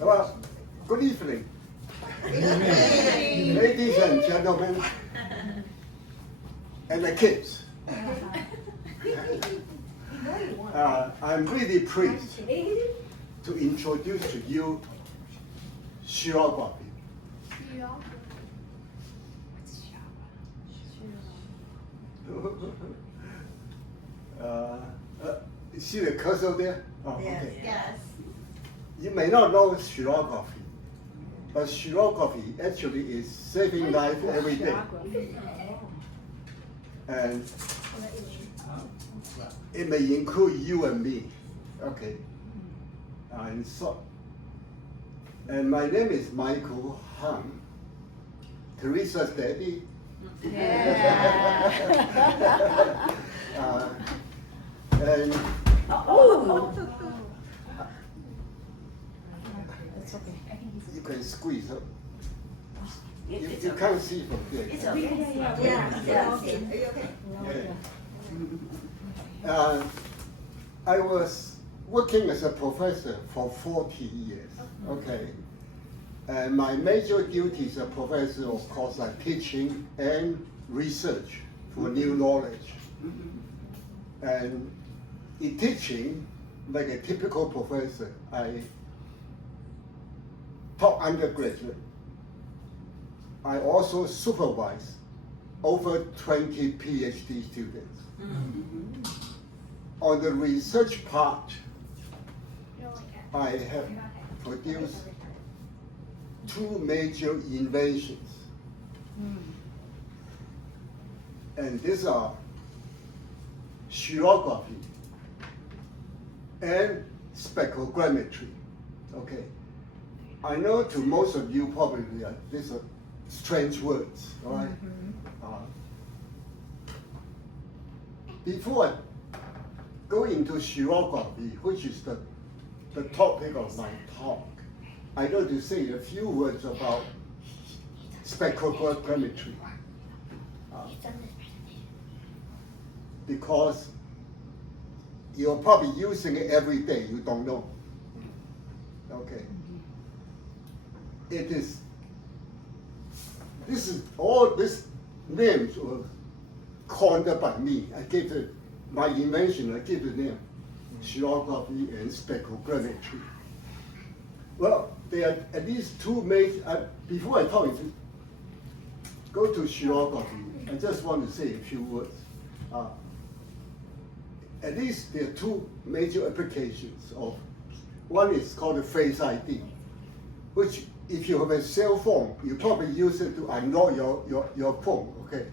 Well, good evening, ladies and gentlemen, and the kids. I'm really pleased to introduce to you Shearography. See the cursor there? Oh, okay. Yes. You may not know Shearography, but Shearography actually is saving life every day. And it may include you and me. Okay. And my name is Michael Han, Teresa's daddy. Yeah. And It's okay. you can squeeze up. You can't see from there. It's okay. Yeah. Are you okay? I was working as a professor for 40 years, okay? And my major duty as a professor, of course, are teaching and research for new knowledge. And in teaching, like a typical professor, I taught undergraduate. I also supervise over 20 PhD students. On the research part, I have produced 2 major inventions. And these are shearography and spectrogrammetry. Okay. I know to most of you probably these are strange words, all right? Before I go into shearography, which is the topic of my talk, I got to say a few words about spectrogrammetry. Because you're probably using it every day, you don't know. Okay. All these names were coined by me. I gave my invention, I gave the name, shearography and spectrogrammetry. Well, there are at least 2 major, before I go to shearography, I just want to say a few words. At least there are 2 major applications of, one is called the Face ID, which if you have a cell phone, you probably use it to unlock your phone, okay?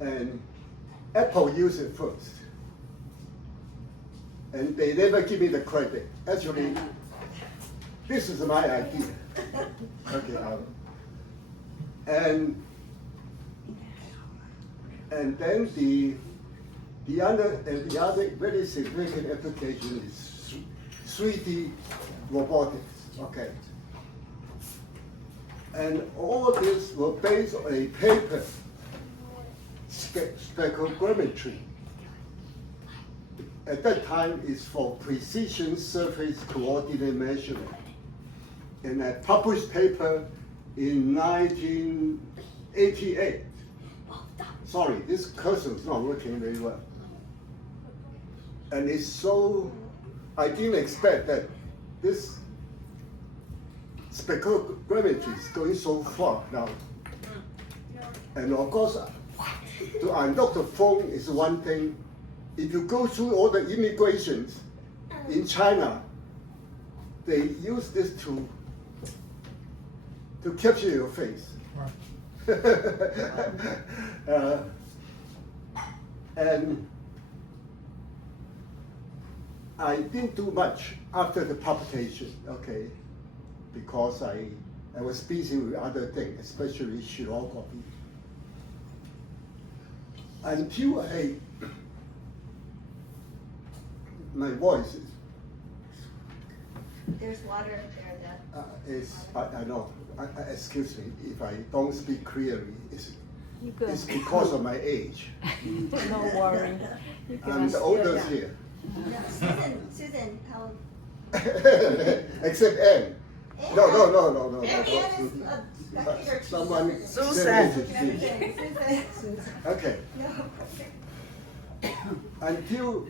And Apple used it first. And they never give me the credit. Actually, this is my idea. Okay, and then the other very significant application is 3D robotics. Okay. And all this were based on a paper, spectrogrammetry. At that time, it's for precision surface coordinate measurement. And I published paper in 1988. Sorry, this cursor is not working very well. And it's so, I didn't expect that this spectrogrammetry is going so far now. And of course, to unlock the phone is one thing. If you go through all the immigrations in China, they use this to capture your face. And I didn't do much after the publication, okay, because I was busy with other things, especially shearography. Until my voice There's water there. I know. Excuse me if I don't speak clearly. It's because of my age. No worry. I'm the oldest here. Susan, Except N. No. Someone Susan. Okay. Until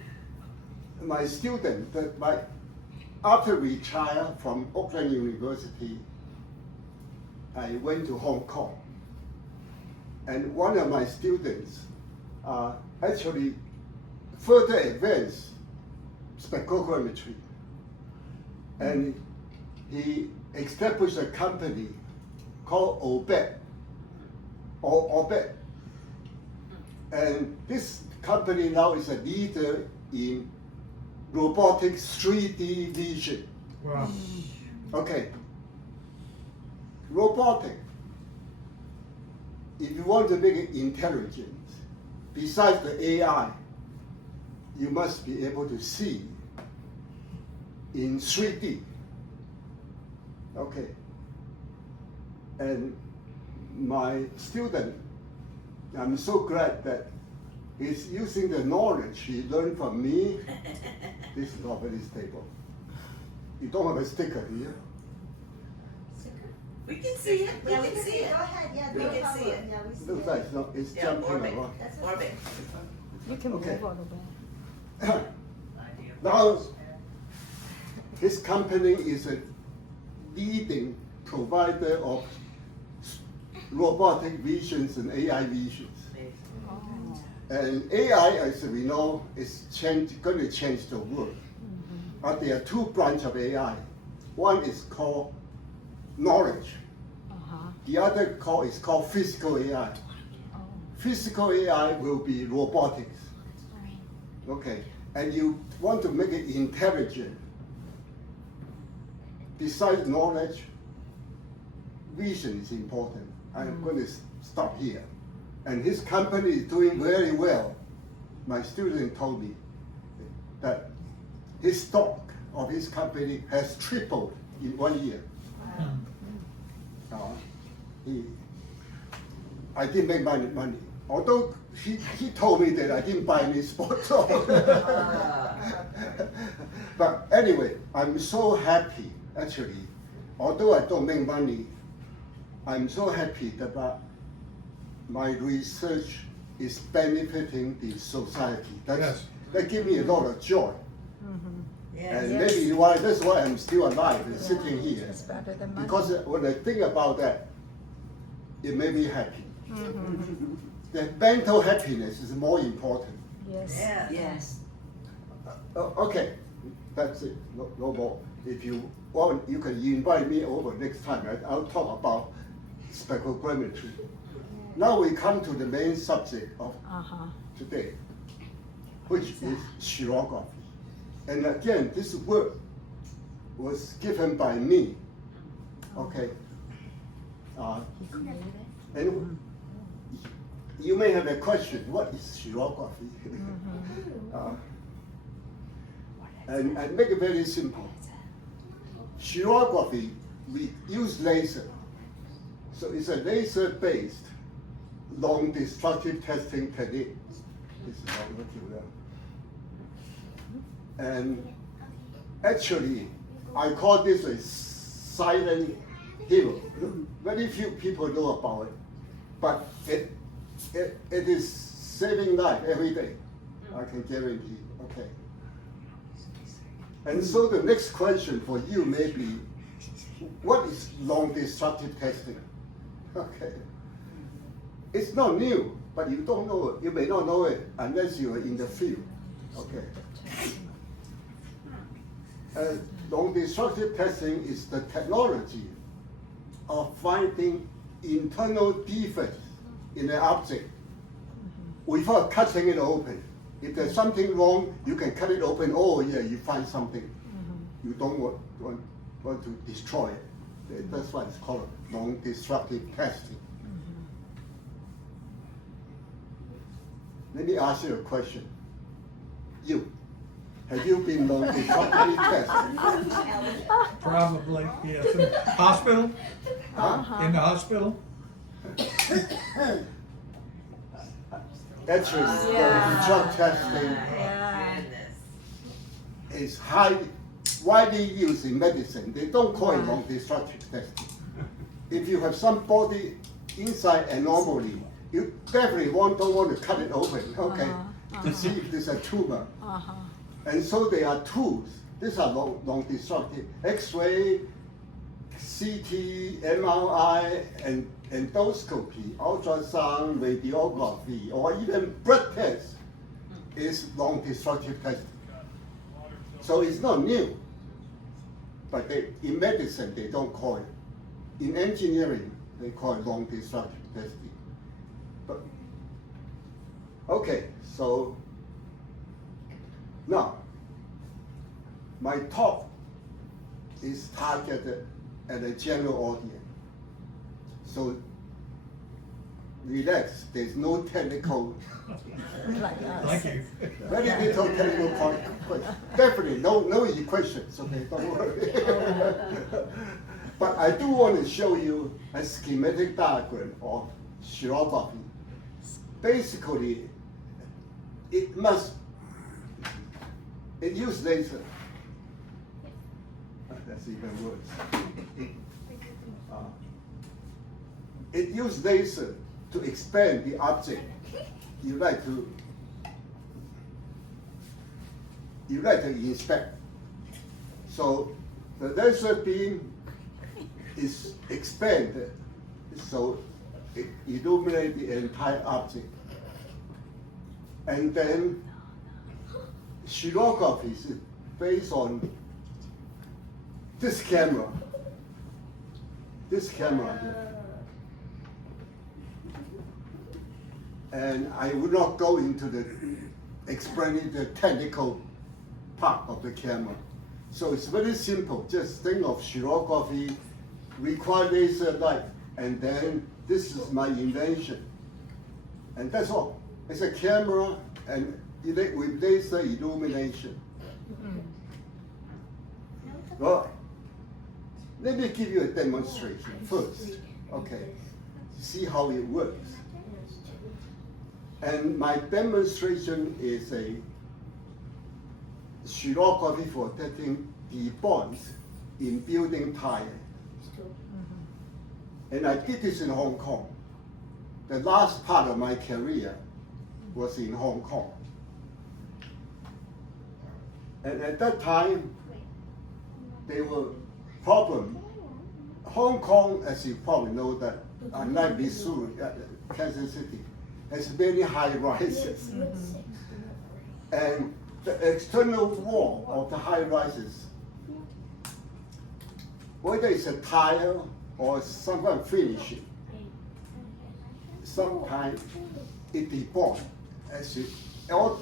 my student, after retire from Auckland University, I went to Hong Kong. And one of my students actually further advanced spectrogrammetry. And he established a company called OBET. And this company now is a leader in robotics 3D vision. Wow. Okay. Robotic. If you want to make it intelligent, besides the AI, you must be able to see in 3D. Okay. And my student, I'm so glad that he's using the knowledge he learned from me. This is not very stable. You don't have a sticker here. We can see it. We Yeah, can see it. Go ahead, yeah, We no can problem. see it. Yeah, we see Looks it. like it's Yeah, jumping orbit. around. That's Orbit. You can Okay. move all the way. Now, his company is a leading provider of robotic visions and AI visions. And AI, as we know, is going to change the world. But there are two branches of AI. One is called knowledge. The other is called physical AI. Physical AI will be robotics. Okay, and you want to make it intelligent. Besides knowledge, vision is important. I'm going to stop here. And his company is doing very well. My student told me that his stock of his company has tripled in 1 year. I didn't make money. Although he told me that I didn't buy any sports. But anyway, I'm so happy, actually. Although I don't make money, I'm so happy that my research is benefiting the society. That gives me a lot of joy. And maybe that's why I'm still alive and sitting here. It's better than money. Because when I think about that, it made me happy. The mental happiness is more important. Yes. Yes. Okay, that's it. No more. If you want, you can invite me over next time. I'll talk about spectrogrammetry. Now we come to the main subject of today, which is shearography. And again, this work was given by me. Okay. And you may have a question, what is shearography? And make it very simple. Shearography, we use laser. So it's a laser-based non-destructive testing technique. This is not working well. And actually, I call this a silent hero. Very few people know about it, but it is saving life every day. I can guarantee. Okay. And so the next question for you may be, what is non-destructive testing? Okay. It's not new, but you don't know it. You may not know it unless you are in the field. Okay. Non-destructive testing is the technology of finding internal defects in an object without cutting it open. If there's something wrong, you can cut it open. Oh yeah, you find something. You don't want to destroy it. That's why it's called non-destructive testing. Let me ask you a question. Have you been non-destructively tested? Probably, yes. In the hospital? In the hospital? Actually, drug testing is high widely used in medicine. They don't call it non-destructive testing. If you have some body inside anomaly, you definitely don't want to cut it open, okay, to see if there's a tumor. And so there are tools. These are non-destructive. X-ray, CT, MRI, and endoscopy, ultrasound, radiography, or even blood test is non-destructive testing. So it's not new, but in medicine they don't call it. In engineering, they call it non-destructive testing. But okay, so now my talk is targeted at a general audience. So relax, there's no technical, Thank you. very little technical question. Definitely no equations, okay, don't worry. But I do want to show you a schematic diagram of shearography. Basically, it uses laser. That's even worse. It uses laser to expand the object you like to inspect. So the laser beam is expanded, so it illuminates the entire object. And then shearography is based on this camera here. And I will not go into explaining the technical part of the camera. So it's very simple. Just think of shearography, require laser light, and then this is my invention. And that's all. It's a camera and with laser illumination. Well, let me give you a demonstration first. Okay, see how it works. And my demonstration is a shearography for detecting the bonds in building tire. And I did this in Hong Kong. The last part of my career was in Hong Kong. And at that time, there were problems. Hong Kong, as you probably know, that unlike Missouri, Kansas City, has many high rises. And the external wall of the high rises, whether it's a tile or some kind of finishing, sometimes it debonds. As all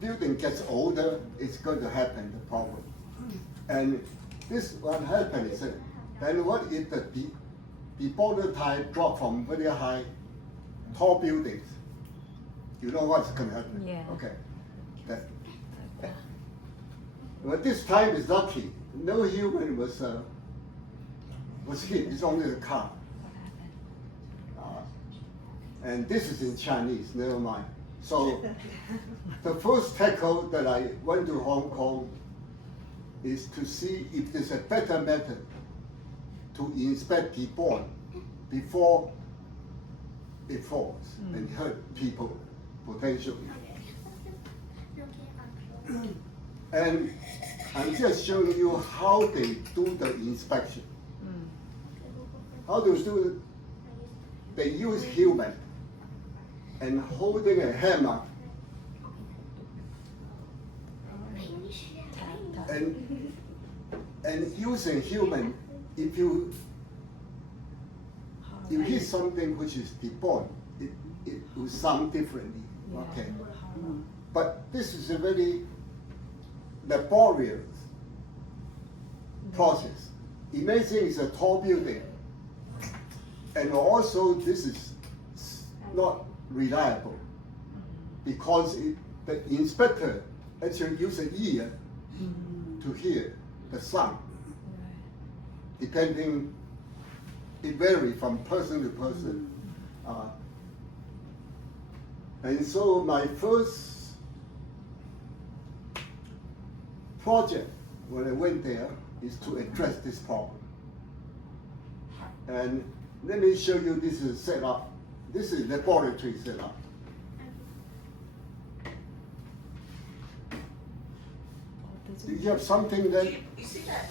building gets older, it's going to happen, the problem. And this what happens is that then what if the debonded tile drop from very high, tall buildings? You know what's going to happen? Yeah. Okay. But this time is lucky. No human was hit. It's only the car. And this is in Chinese. Never mind. So the first tackle that I went to Hong Kong is to see if there's a better method to inspect the bond before it falls and hurt people potentially. And I'm just showing you how they do the inspection. How they do it? They use human and holding a hammer and using human. If you hit something which is deboned, it will sound differently. Okay, but this is a very laborious process. Imagine it's a tall building, and also this is not reliable because the inspector actually uses an ear to hear the sound. Depending, it varies from person to person. And so my first project when I went there is to address this problem. And let me show you this is setup. This is laboratory setup. Do you have something that You see that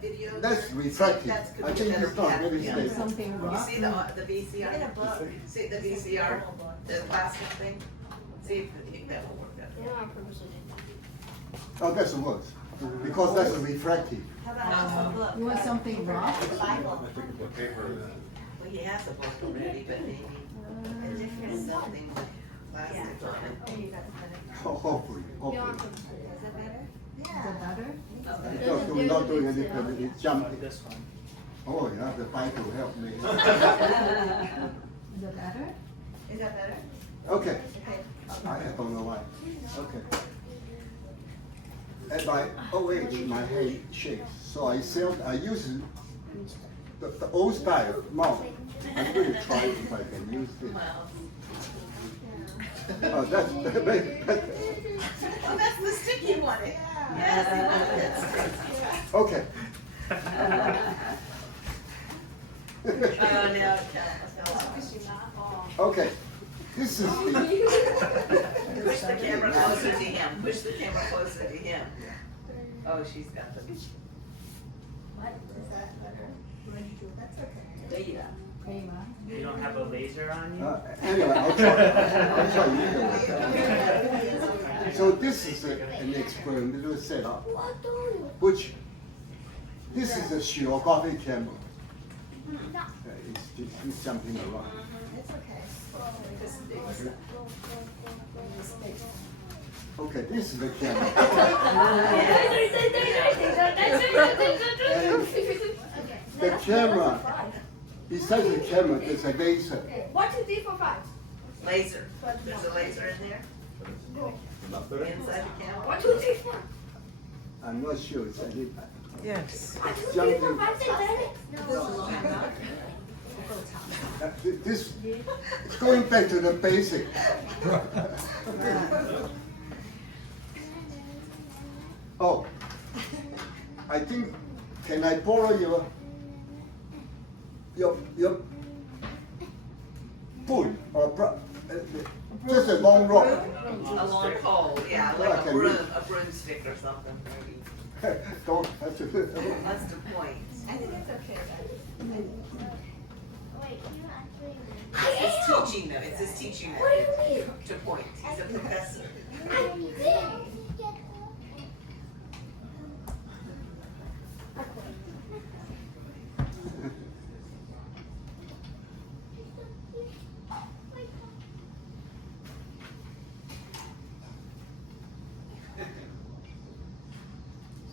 video? that's reflective? That's could I be think better it's not pattern, very yeah. stable. Something You rough. see the VCR? In a book. See the VCR, the plastic thing? See if that will work out. Oh, that's worse because that's reflective. How about a book? You want something rough? The Bible. Well, he has a book already, but maybe something plastic on it. Hopefully. Is that better? Is it better? We're not doing anything, it's jumping. This one. Oh, yeah, the Bible help me. Is it better? Is that better? Okay, Okay. I don't know why. Okay. At my old age, my head shakes, so I use the old style mount. I'm going to try if I can use this. Oh, that's better. Oh, that's the sticky one. Yes, he wanted that sticky. Okay. Oh, no, it fell off. Okay, this is the, Push the camera closer to him, push the camera closer to him. Oh, she's got the, What? Is that better? That's okay. there you go. 可以吗？ You don't have a laser on you? anyway, I'll try either way. So this is an experimental setup, which, this is a Shearography camera. It's jumping around. It's okay. Okay, this is the camera. And the camera, besides the camera, there's a laser. 1, 2, 3, 4, 5. Laser, there's a laser in there? Inside the camera? 1, 2, 3, 4. I'm not sure, it's a little. Yes. 1, 2, 3, 4, 5, 6, 7. This, it's going back to the basic. Oh, I think, can I borrow your foot or just a long rope? A long pole, yeah, Well, I like can reach. a broomstick or something, maybe. Don't have to. That's the point. I think it's okay. It's his teaching them, it's his teaching them to point. He's a professor.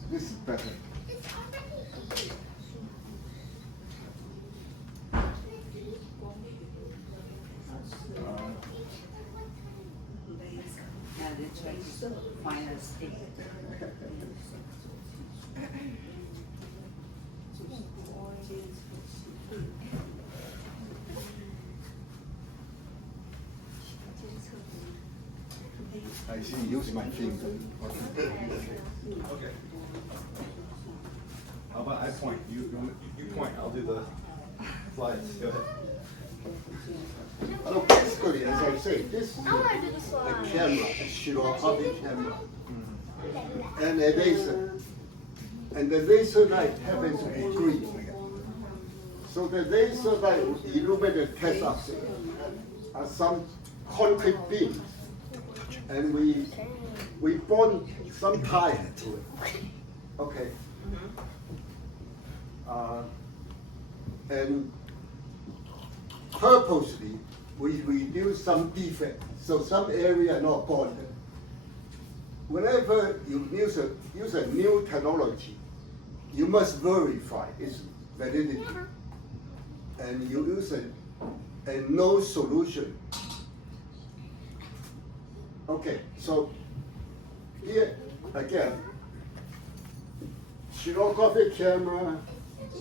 This is better. And it's trying to find a stick. I see, use my finger. Okay. How about I point? You point. I'll do the slides. Go ahead. So basically, as I say, this is a camera, a Shearography camera, and a laser. And the laser light happens to be green. So the laser light will illuminate the test up some concrete beams. And we bond some tire to it. Okay. And purposely, we reduce some defect, so some area not bonded. Whenever you use a new technology, you must verify its validity. And you use a no solution. Okay, so here again, Shearography camera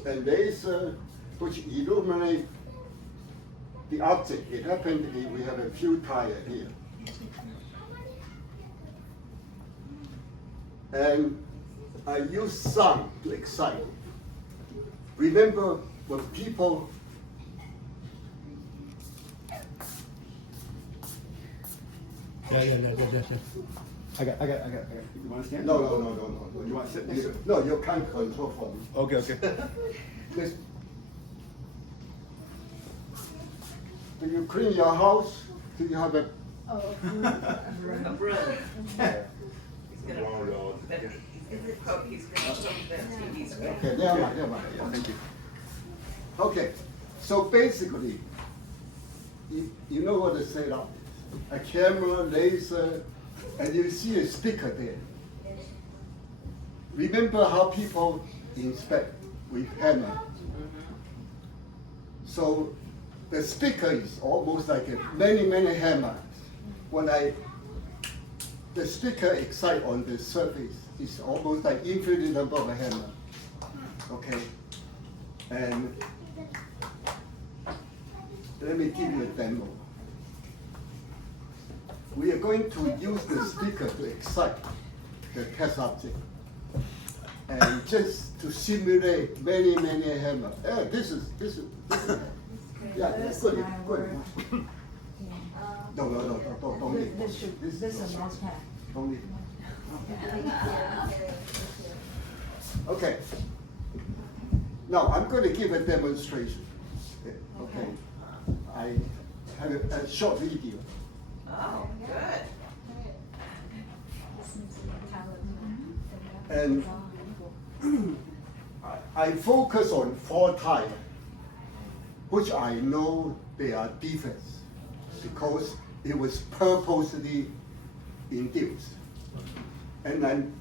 and laser which illuminate the object. It happened to be we have a few tires here. And I use sound to excite. Remember when people Yeah. I got. You want to stand? no. You want to sit next to it? No, you can't control for me. Okay. This, do you clean your house? Do you have a A broom. He's gonna poke that TV screen. okay, never mind. Yeah, thank you. Okay, so basically, you know what a setup is. A camera, laser, and you see a speaker there. Remember how people inspect with hammer? So the speaker is almost like many hammers. When the speaker excite on the surface, it's almost like infinite number of hammer. Okay? And let me give you a demo. We are going to use the speaker to excite the test object. And just to simulate many hammer. This is yeah, good. No, don't need. This is a mouse pad. Don't need. Okay. Now I'm going to give a demonstration. Okay. I have a short video. Oh, good. And I focus on 4 types, which I know they are defects because it was purposely induced. And I'm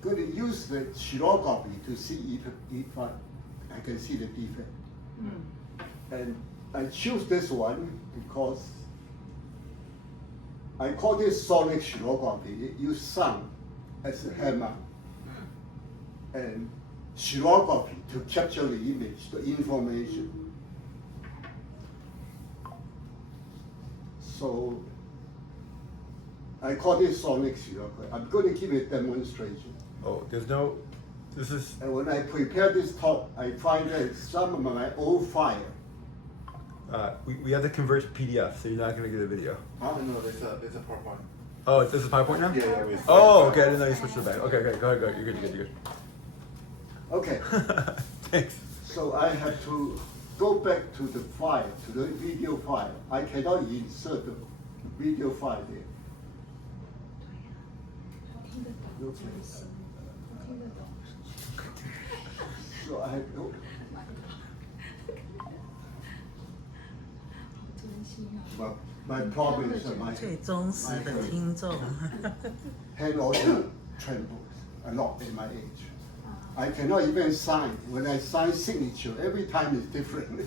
going to use the Shearography to see if I can see the defect. And I choose this one because I call this sonic Shearography. It uses sound as a hammer and Shearography to capture the image, the information. So I call this sonic Shearography. I'm going to give a demonstration. Oh, this is. And when I prepare this talk, I find that some of my old file. We have to convert to PDF, so you're not gonna get a video. Huh? No, it's a PowerPoint. Oh, this is PowerPoint now? Yeah. Oh, okay. I didn't know you switched it back. Okay, go ahead. You're good. Okay. Thanks. So I have to go back to the file, to the video file. I cannot insert the video file there. So I have to. But my problem is that my 最忠实的听众。 hand also trembles a lot in my age. I cannot even sign. When I sign signature, every time is different.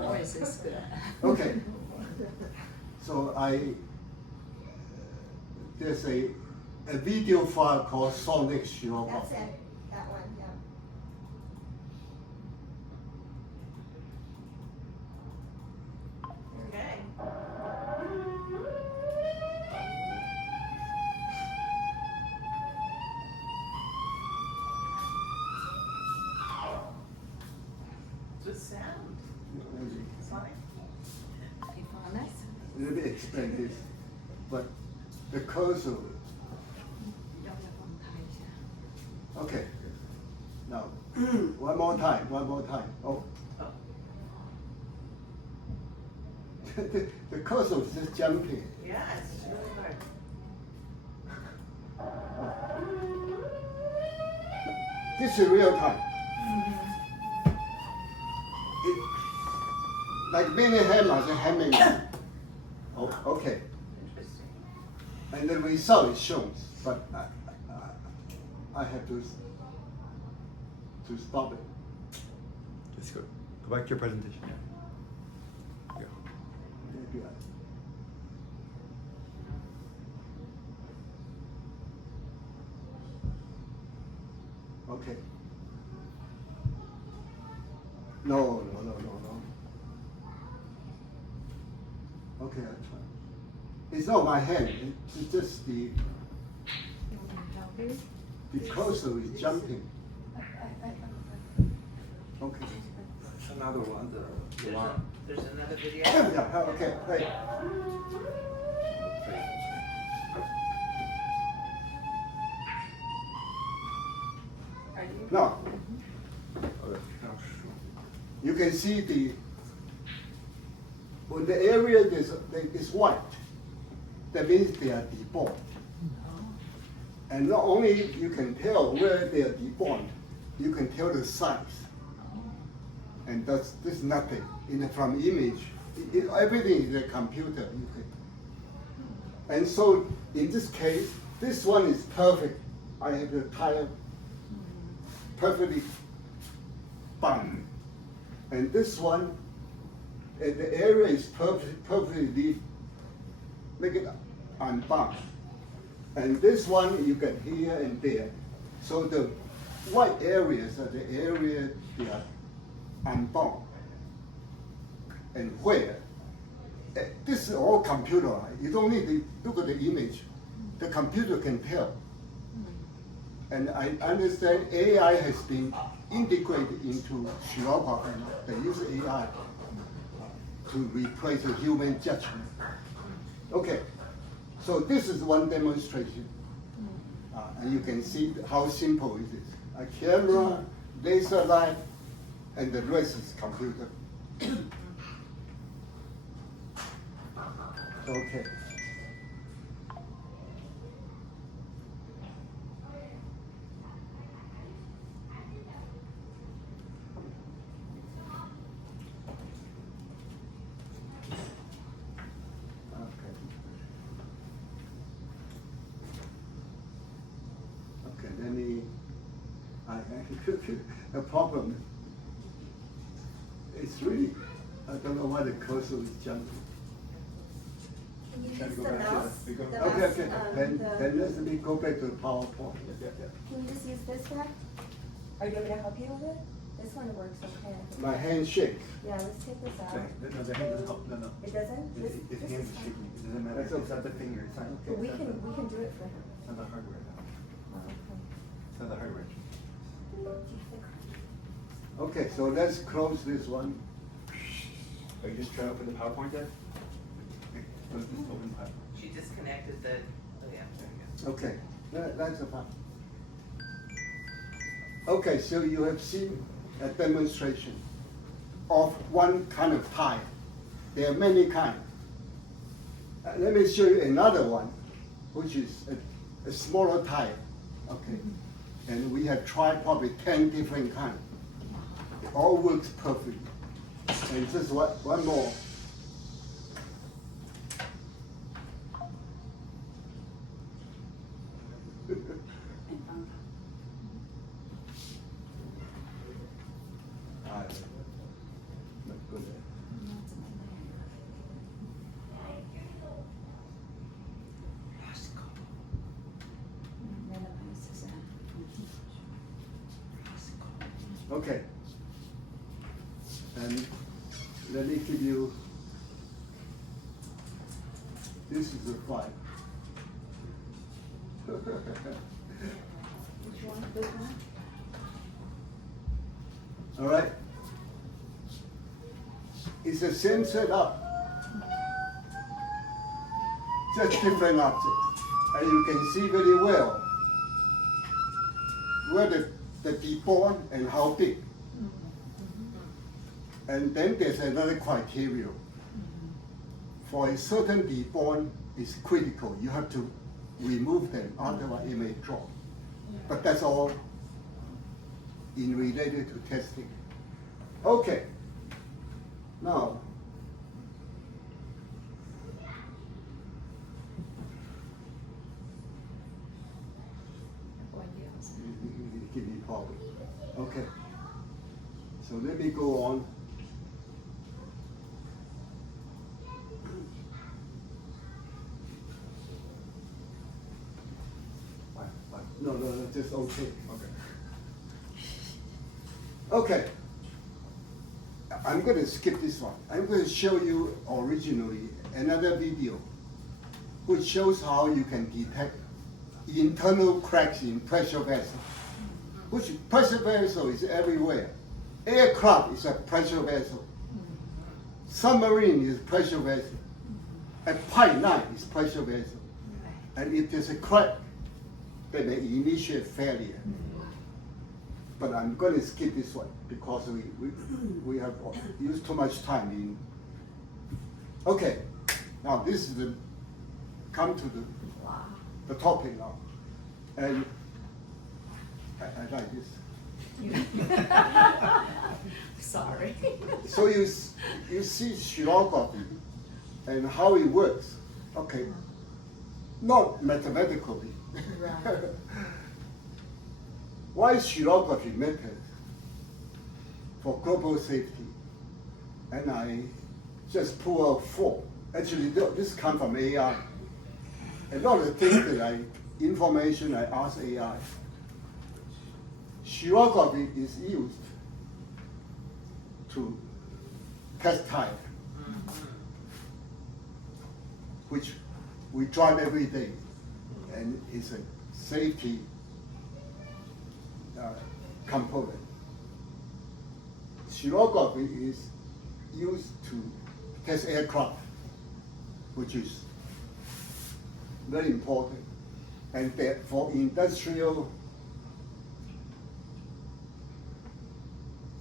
Voice is good. Okay. So there's a video file called Sonic Shearography. That's it, that one, yeah. Okay. Good sound. Sonic. Let me explain this. But the cursor. Okay. Now, one more time. Oh. The cursor is just jumping. Yeah, it's really hard. This is real time. Like many hammers are hammering. Oh, okay. Interesting. And the result is shown, but I have to stop it. Just go back to your presentation. Yeah. Maybe okay. No. Okay, I try. It's not my hand. It's just the. The cursor is jumping. Okay. Another one, the one. There's another video. Yeah, okay, right. Now, you can see when the area is white, that means they are debond. And not only you can tell where they are debond, you can tell the size. And there's nothing from image. Everything is a computer. And so in this case, this one is perfect. I have the tire perfectly bound. And this one, the area is perfectly make it unbound. And this one you get here and there. So the white areas are the area they are unbound. And where? This is all computerized. You don't need to look at the image. The computer can tell. And I understand AI has been integrated into Shearography. They use AI to replace the human judgment. Okay, so this is one demonstration. And you can see how simple it is. A camera, laser light, and the rest is computer. Okay. Okay, let me, the problem, it's really, I don't know why the cursor is jumping. Can you Can use you the go back to mouse? the- we go- the Okay, mouse, okay, the- then let me go back to the PowerPoint. Can you just use this one? Are you able to help you with it? This one works okay. My hand shake. Yeah, let's take this out. No, the hand doesn't help, no. It doesn't? This, His this hand is is fine. shaking, it doesn't matter, That's it's okay. not the finger, it's not, But we it's can not do it for him. the hardware, Oh, okay. it's not the hardware. Okay, so let's close this one. Are you just trying to open the PowerPoint yet? Let's just open the PowerPoint. She disconnected the, oh yeah, there we go. Okay, that's a fine. Okay, so you have seen a demonstration of one kind of tile. There are many kinds. Let me show you another one, which is a smaller tile. Okay, and we have tried probably 10 different kinds. It all works perfectly. And just one more. Not good. Okay. And let me give you, this is a 5. Which one? This one? All right? It's the same setup, just different objects. And you can see very well where the debond and how big. And then there's another criteria. For a certain debond is critical. You have to remove them, otherwise it may drop. But that's all in related to testing. Okay. Now, give me problem. Okay. So let me go on. No, just okay. Okay. I'm going to skip this one. I'm going to show you originally another video which shows how you can detect internal cracks in pressure vessel, which pressure vessel is everywhere. Aircraft is a pressure vessel. Submarine is pressure vessel. A pipeline is pressure vessel. And if there's a crack, then they initiate failure. But I'm going to skip this one because we have used too much time in. Okay, now this is come to the topic now. And I like this. Sorry. So you see shearography and how it works. Okay, not mathematically. Right. Why shearography matters for global safety? And I just pull out 4. Actually, this comes from AI. A lot of things information I ask AI. Shearography is used to test tire, which we drive every day, and it's a safety component. Shearography is used to test aircraft, which is very important, and for industrial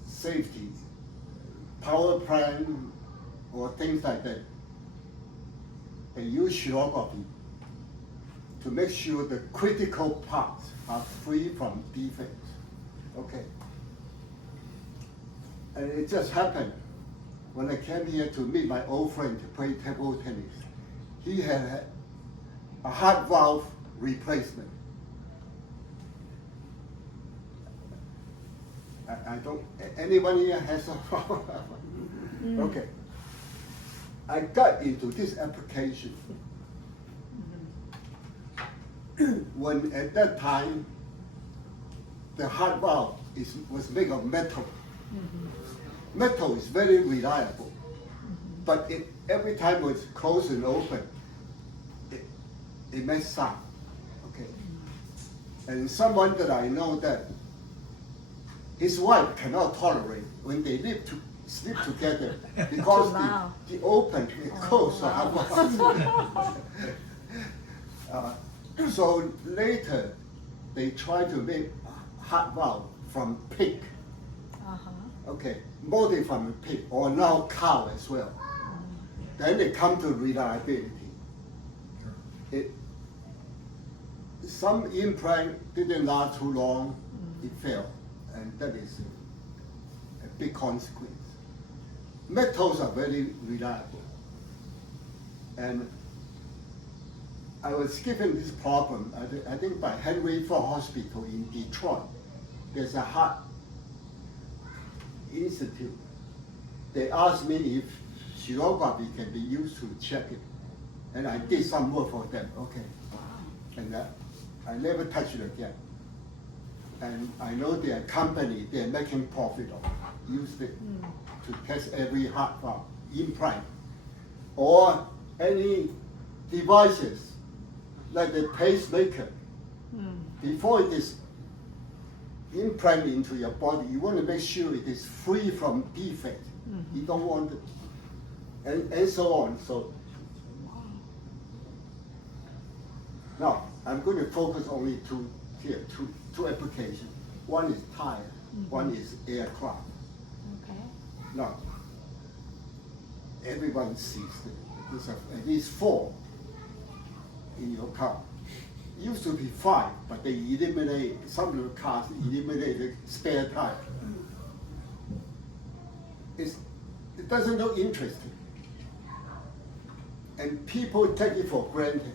safety, power plant or things like that, they use shearography to make sure the critical parts are free from defects. Okay. And it just happened when I came here to meet my old friend to play table tennis. He had a heart valve replacement. I don't, anyone here has a Okay. I got into this application when at that time the heart valve was made of metal. Metal is very reliable, but every time it's closed and open, it makes sound. Okay. And someone that I know that his wife cannot tolerate when they sleep together because Wow. the open and close are so later they try to make heart valve from pig. Okay, mostly from a pig or now cow as well. Then they come to reliability. Some implant didn't last too long, it failed, and that is a big consequence. Metals are very reliable. And I was given this problem, I think by Henry Ford Hospital in Detroit. There's a heart institute. They asked me if shearography can be used to check it. And I did some work for them, okay. And I never touched it again. And I know their company, they're making profit of it, used it to test every heart valve, implant, or any devices, like the pacemaker. Before it is implanted into your body, you want to make sure it is free from defect. You don't want it, and so on. So now I'm going to focus only two applications. One is tire, one is aircraft. Okay. Now, everyone sees that there's at least 4 in your car. It used to be 5, but they eliminated, some of the cars eliminated spare tire. It doesn't look interesting. And people take it for granted.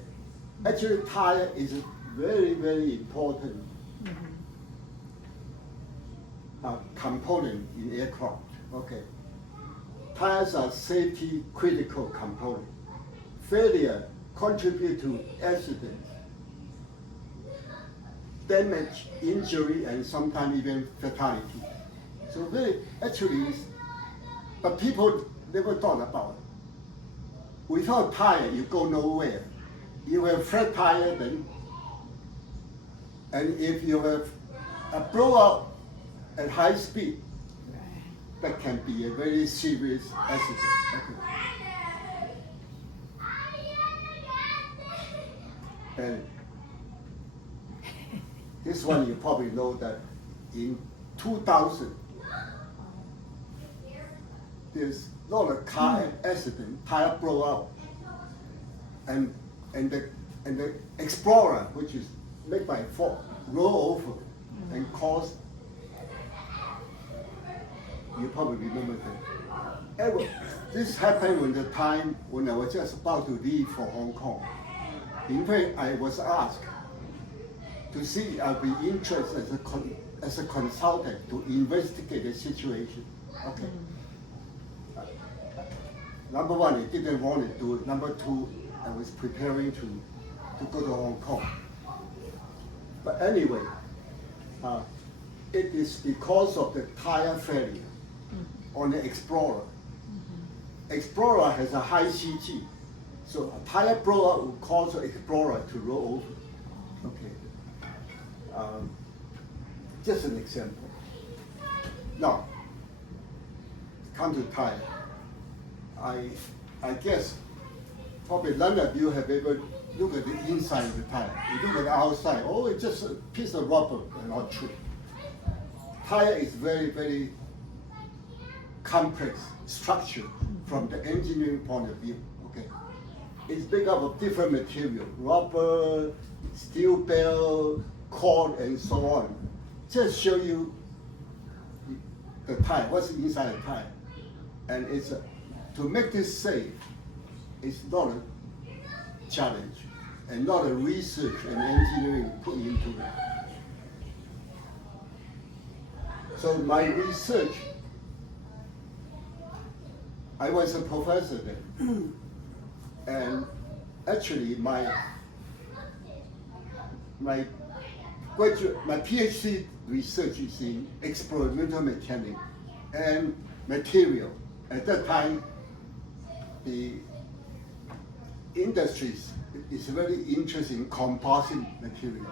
Actually, tire is a very, very important component in aircraft. Okay. Tires are safety critical component. Failure contribute to accidents, damage, injury, and sometimes even fatality. So very, actually, but people never thought about it. Without tire, you go nowhere. You have flat tire, then And if you have a blowout at high speed, that can be a very serious accident. Okay. And this one you probably know that in 2000, there's not a car accident, tire blowout, and the Explorer, which is made by Ford, roll over and cause. You probably remember that. This happened when the time when I was just about to leave for Hong Kong. In fact, I was asked to see I'd be interested as a consultant to investigate the situation. Okay. Number one, I didn't want to do it. Number two, I was preparing to go to Hong Kong. But anyway, it is because of the tire failure on the Explorer. Explorer has a high CG, so a tire blowout will cause the Explorer to roll over. Okay. Just an example. Now, come to tire. I guess probably none of you have ever looked at the inside of the tire. You look at the outside, oh, it's just a piece of rubber, not true. Tire is very, very complex structure from the engineering point of view. Okay, it's made up of different material, rubber, steel belt, cord, and so on. Just show you the tire, what's inside the tire, and it's to make this safe. It's not a challenge, and not a research and engineering put into it. So my research. I was a professor then, and actually my PhD research is in experimental mechanics and material. At that time, the industry is very interested in composite material,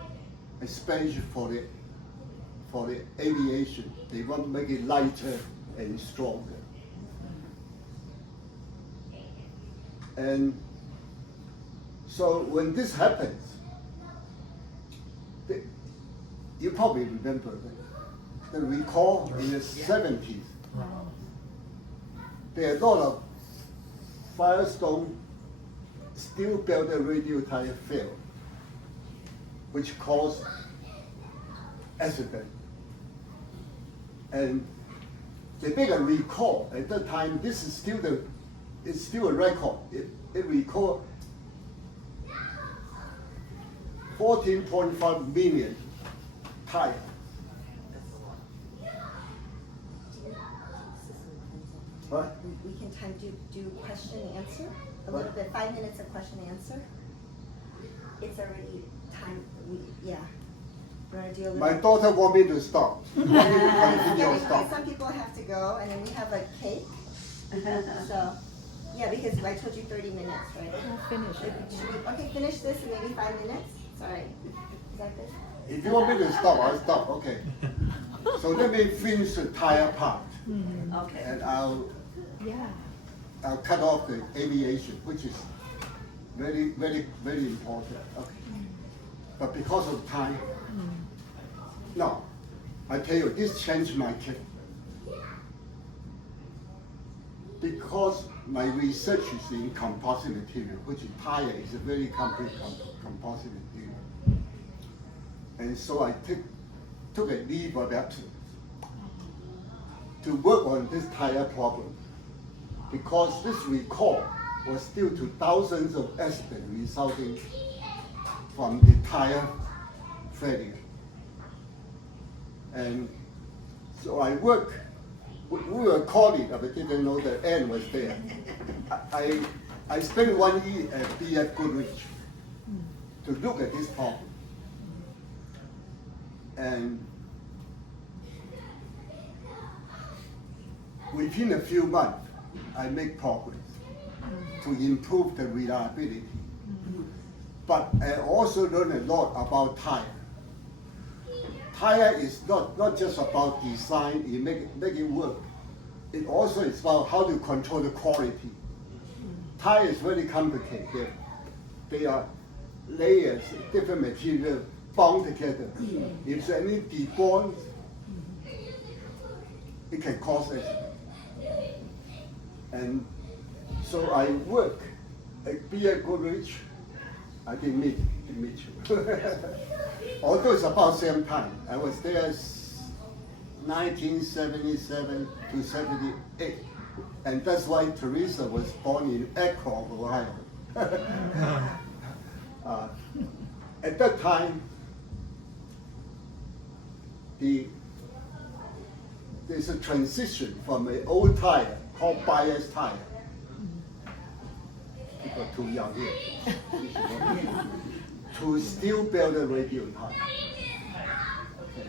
especially for the aviation. They want to make it lighter and stronger. And so when this happens, you probably remember the recall in the 70s. There are a lot of Firestone steel belted radial tire fail, which caused accident. And they make a recall. At that time, this is still it's still a record. It recalled 14.5 million tires. What? We can do question and answer, a little bit, 5 minutes of question and answer. It's already time, yeah. You wanna do a little? My daughter want me to stop. Yeah, because some people have to go, and then we have a cake. So, yeah, because I told you 30 minutes, right? Finish it. Okay, finish this in maybe 5 minutes. Sorry. Is that good? If you want me to stop, I'll stop. Okay. So let me finish the tire part, Okay. and I'll cut off the aviation, which is very, very, very important. Okay. But because of time, no, I tell you, this changed my case. Because my research is in composite material, which is tire is a very complex composite material. And so I took a leave of absence to work on this tire problem, because this recall was due to thousands of accidents resulting from the tire failure. And so I worked. We were colleagues, but I didn't know the end was there. I spent 1 year at BF Goodrich to look at this problem. And within a few months, I make progress to improve the reliability. But I also learned a lot about tire. tire is not just about design, you make it work. It also is about how to control the quality. Tire is very complicated. They are layers, different material bound together. If there's any deformed, it can cause accident. And so I work at B.A. Goodrich. I didn't meet you. Although it's about same time. I was there 1977 to 78. And that's why Teresa was born in Akron, Ohio. At that time, there's a transition from an old tire called bias tire. People are too young here. To steel belted radial tire. Okay.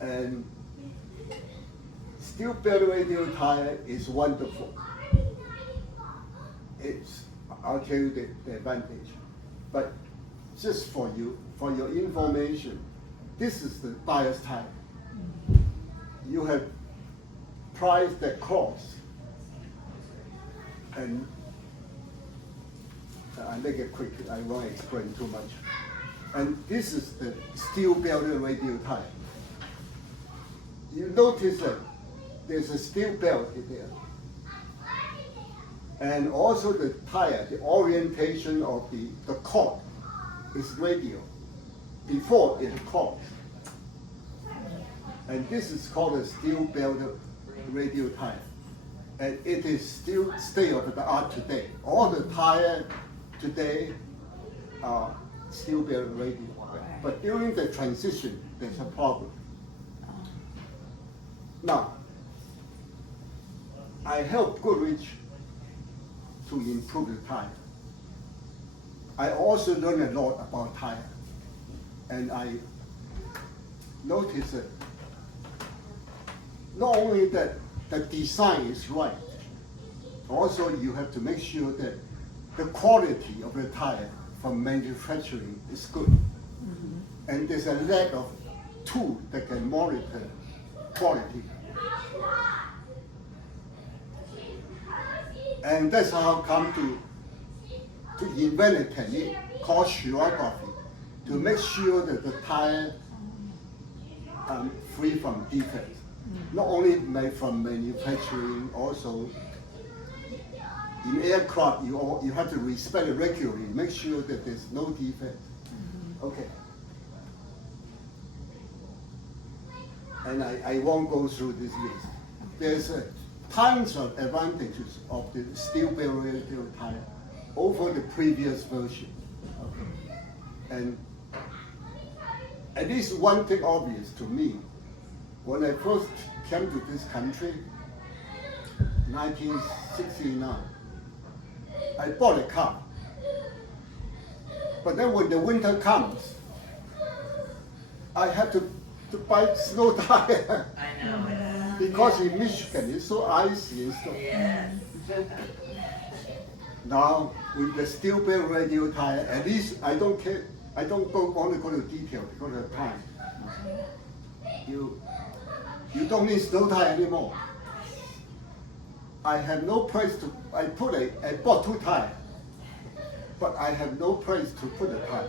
And steel belted radial tire is wonderful. I'll tell you the advantage. But just for your information, this is the bias tire. You have price that cost, and I make it quick, I won't explain too much. And this is the steel belted radial tire. You notice that there's a steel belt there. And also the tire, the orientation of the cord is radial. Before it's cord. And this is called a steel belted radial tire. And it is still state of the art today. All the tire today are steel belted radial. But during the transition, there's a problem. Now, I helped Goodrich to improve the tire. I also learned a lot about tire. And I noticed that not only that the design is right, also you have to make sure that the quality of the tire from manufacturing is good. And there's a lack of tool that can monitor quality. And that's how I come to invent a technique called Shearography to make sure that the tire are free from defects. Not only made from manufacturing, also in aircraft you have to respect it regularly, make sure that there's no defect. Okay. And I won't go through this list. There's tons of advantages of the steel belted radial tire over the previous version. Okay. And at least one thing obvious to me, when I first came to this country, 1969, I bought a car. But then when the winter comes, I have to buy snow tire. I know. Because in Michigan it's so icy and stuff. Yes. Now with the steel belted radial tire, at least I don't care. I don't want to go into detail because of time. You don't need snow tire anymore. I have no place to. I bought 2 tires, but I have no place to put the tire.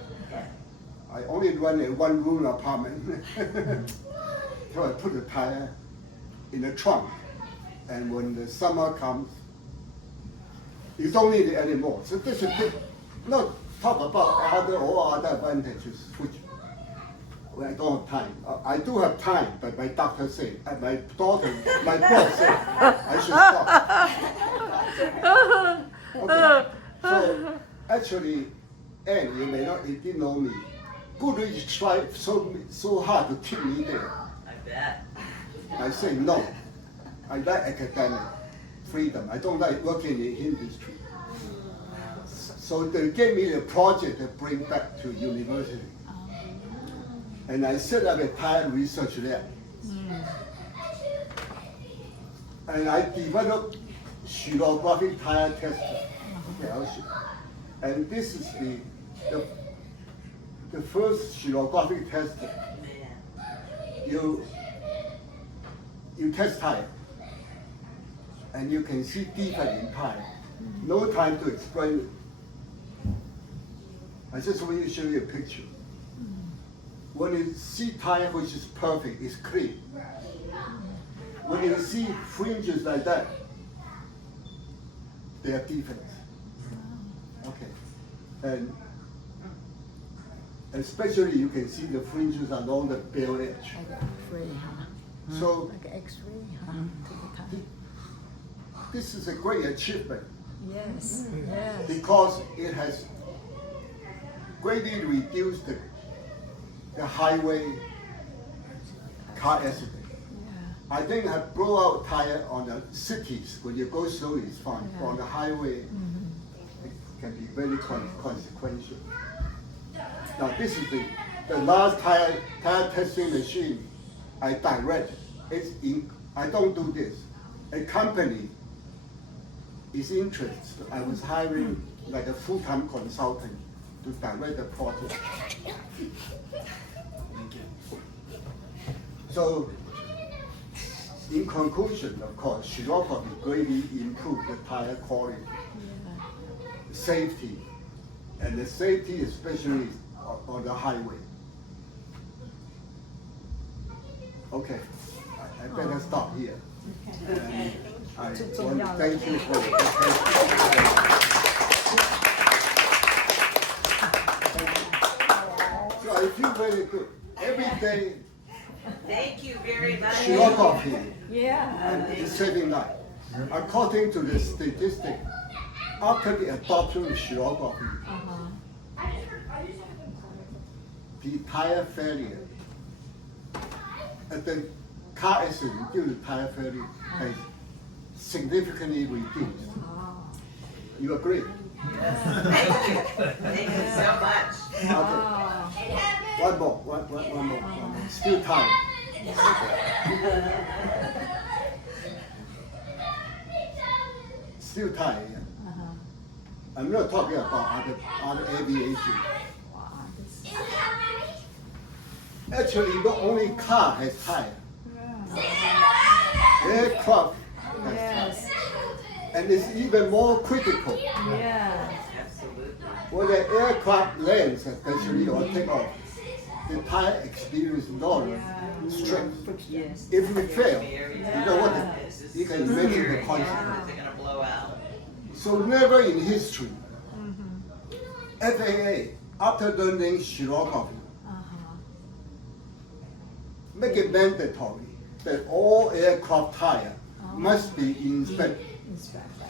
I only run a 1-room apartment. So I put the tire in the trunk, and when the summer comes, you don't need it anymore. So this is not talk about all other advantages, which I don't have time. I do have time, but my doctor said, my boss said, I should stop. Okay. So actually, and you didn't know me. Goodrich tried so hard to keep me there. I bet. I say no. I like academic freedom. I don't like working in the industry. So they gave me a project to bring back to university. And I set up a tire research lab. And I developed Shearography tire tester. Okay, and this is the first shearographic test, you test tire, and you can see defect in tire. No time to explain it. I just want to show you a picture. When you see tire which is perfect, it's clean. When you see fringes like that, they are defects. Okay, and especially you can see the fringes along the bare edge. So Like X-ray, this is a great achievement Yes, yes. because it has greatly reduced the highway car accident. I think a blowout tire on the cities, when you go slow, it's fine. On the highway, it can be very consequential. Now, this is the last tire testing machine I direct. I don't do this. A company is interested. I was hiring like a full-time consultant to direct the project. So, in conclusion, of course, Shearography greatly improved the tire quality, safety, and the safety especially on the highway. Okay, I better stop here. And I want to thank you for your attention. So I feel very good. Every day, Thank you very much. Shearography Yeah. is saving life. According to the statistic, after the adoption of Shearography, the tire failure, the car accident due to tire failure has significantly reduced. You agree? Thank you so much. Okay. One more. Still time. Still time. Yeah. I'm not talking about other aviation. Actually, not only car has tire. Aircraft has tire. And it's even more critical. Yeah. Absolutely. When the aircraft lands, especially or take off, the tire experiences lot of stress. Yes. If we fail, Very you know what? You can imagine the Scary. consequence. They're gonna blow out. So never in history, FAA, after learning Shearography, make it mandatory that all aircraft tire must be inspected.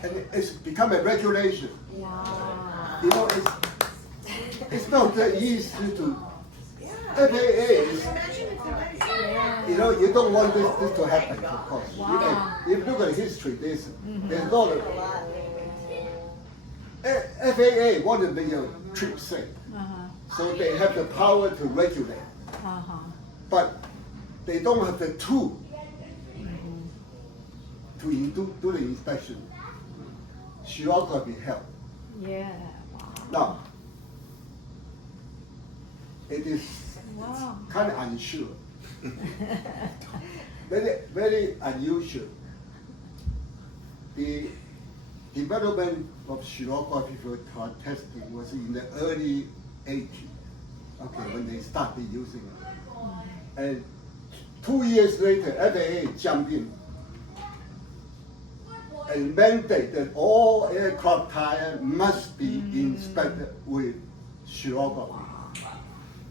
And it's become a regulation. You know, it's not that easy to. FAA is, you know, you don't want this to happen, of course. If you look at history, there's not FAA want to make your trip safe. So they have the power to regulate. But they don't have the tool to do the inspection. Shearography help. Yeah. Now, it is Wow. kind of unsure. Very unusual. The development of Shearography for car testing was in the early 80s, okay, when they started using it. And 2 years later, FAA jumped in and mandate that all aircraft tires must be inspected with Shearography.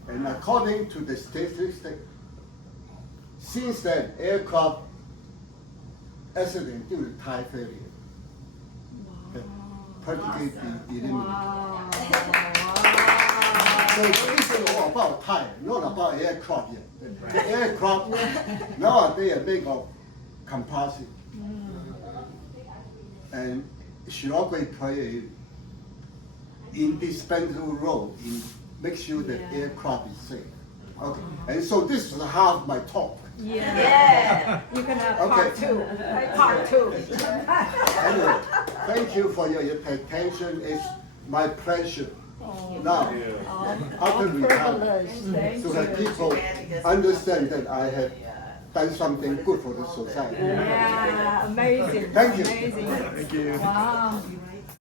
And according to the statistics, since then, aircraft accident due to tire failure have practically been eliminated. So this is all about tire, not about aircraft yet. The aircraft nowadays are made of composite. And Shearography play an indispensable role in make sure that aircraft is safe. Okay, and so this is half my talk. Yeah. You can have part two. Part two. Anyway, thank you for your attention. It's my pleasure Now, after retirement, Thank so that you. people understand that I have done something good for the society. Yeah, amazing. Thank you. Amazing. Thank you. Wow.